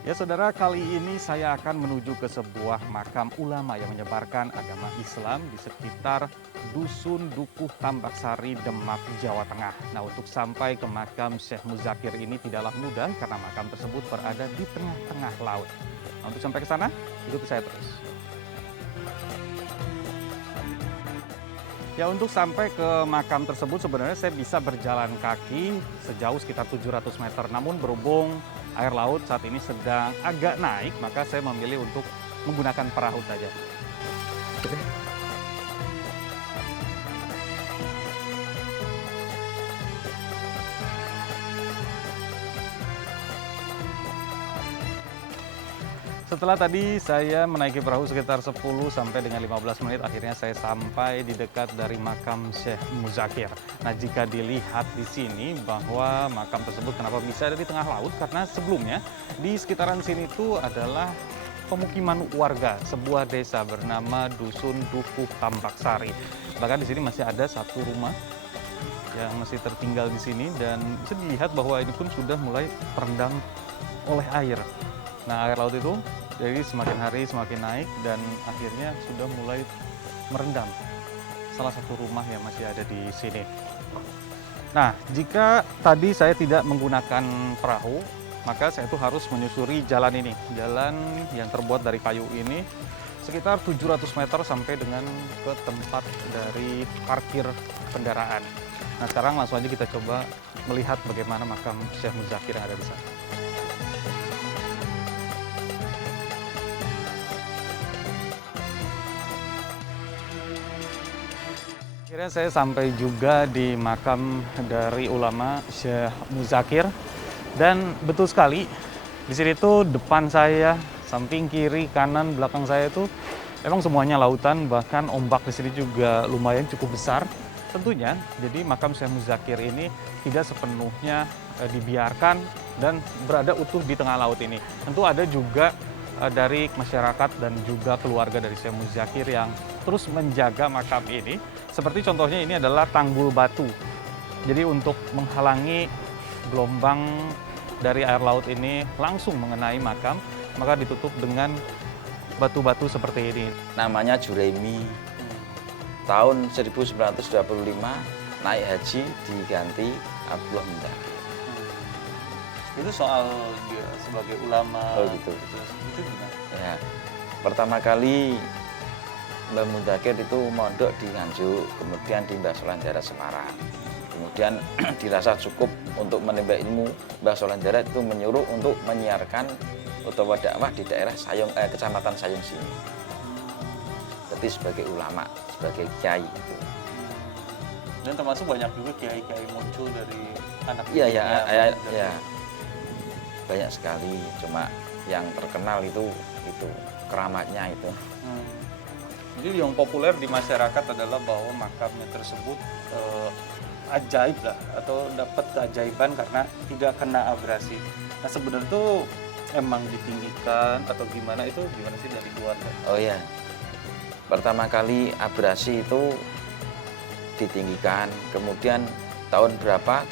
Ya saudara, kali ini saya akan menuju ke sebuah makam ulama yang menyebarkan agama Islam di sekitar Dusun Dukuh Tambak Sari, Demak, Jawa Tengah. Nah, untuk sampai ke makam Syekh Muzakir ini tidaklah mudah karena makam tersebut berada di tengah-tengah laut. Nah, untuk sampai ke sana, ikuti saya terus. Ya, untuk sampai ke makam tersebut sebenarnya saya bisa berjalan kaki sejauh sekitar 700 meter. Namun berhubung air laut saat ini sedang agak naik, maka saya memilih untuk menggunakan perahu saja. Setelah tadi saya menaiki perahu sekitar 10 sampai dengan 15 menit, akhirnya saya sampai di dekat dari makam Syekh Muzakir. Nah, jika dilihat di sini bahwa makam tersebut kenapa bisa ada di tengah laut, karena sebelumnya di sekitaran sini itu adalah pemukiman warga sebuah desa bernama Dusun Dukuh Tambak Sari. Bahkan di sini masih ada satu rumah yang masih tertinggal di sini dan bisa dilihat bahwa ini pun sudah mulai terendam oleh air. Nah, air laut itu jadi semakin hari semakin naik dan akhirnya sudah mulai merendam salah satu rumah yang masih ada di sini. Nah, jika tadi saya tidak menggunakan perahu, maka saya itu harus menyusuri jalan ini. Jalan yang terbuat dari kayu ini sekitar 700 meter sampai dengan ke tempat dari parkir kendaraan. Nah, sekarang langsung aja kita coba melihat bagaimana makam Syekh Muzakir yang ada di sana. Akhirnya saya sampai juga di makam dari ulama Syekh Muzakir dan betul sekali di sini tuh depan saya, samping kiri, kanan, belakang saya itu memang semuanya lautan, bahkan ombak di sini juga lumayan cukup besar. Tentunya, jadi makam Syekh Muzakir ini tidak sepenuhnya dibiarkan dan berada utuh di tengah laut ini. Tentu ada juga dari masyarakat dan juga keluarga dari Syekh Muzakir yang terus menjaga makam ini. Seperti contohnya ini adalah tanggul batu. Jadi untuk menghalangi gelombang dari air laut ini langsung mengenai makam, maka ditutup dengan batu-batu seperti ini. Namanya Juraimi. Tahun 1925 naik haji diganti Abdullah Muntar. Itu soal dia sebagai ulama. Oh gitu. Itu gimana? Ya, pertama kali Mbah Muzakir itu mondok di Nganjuk, kemudian di Mbah Solanjara Semarang. Kemudian dirasa cukup untuk menimba ilmu, Mbah Solanjara itu menyuruh untuk menyiarkan utawa dakwah di daerah Kecamatan Sayung sini. Jadi sebagai ulama, sebagai kiai itu. Dan termasuk banyak juga kiai-kiai muncul dari anak Ya. Banyak sekali, cuma yang terkenal itu keramatnya itu. Jadi yang populer di masyarakat adalah bahwa makamnya tersebut ajaib lah, atau dapat keajaiban karena tidak kena abrasi. Nah, sebenarnya tuh emang ditinggikan atau gimana sih dari keluarga? Oh ya, pertama kali abrasi itu ditinggikan, kemudian tahun berapa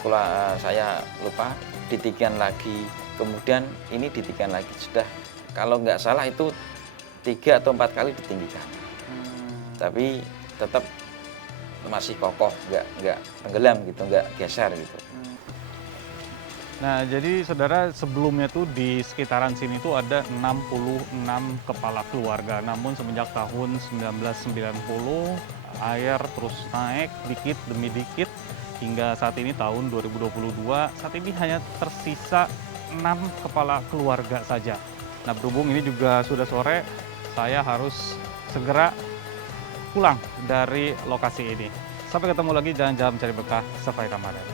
saya lupa, ditinggikan lagi, kemudian ini ditinggikan lagi, sudah kalau nggak salah itu 3 atau 4 kali ditinggikan. Tapi tetap masih kokoh, nggak tenggelam gitu, nggak geser gitu. Nah, jadi saudara, sebelumnya tuh di sekitaran sini tuh ada 66 kepala keluarga. Namun semenjak tahun 1990 air terus naik dikit demi dikit hingga saat ini tahun 2022, saat ini hanya tersisa 6 kepala keluarga saja. Nah, berhubung ini juga sudah sore, saya harus segera pulang dari lokasi ini. Sampai ketemu lagi, jangan mencari berkah. Sampai Ramadan.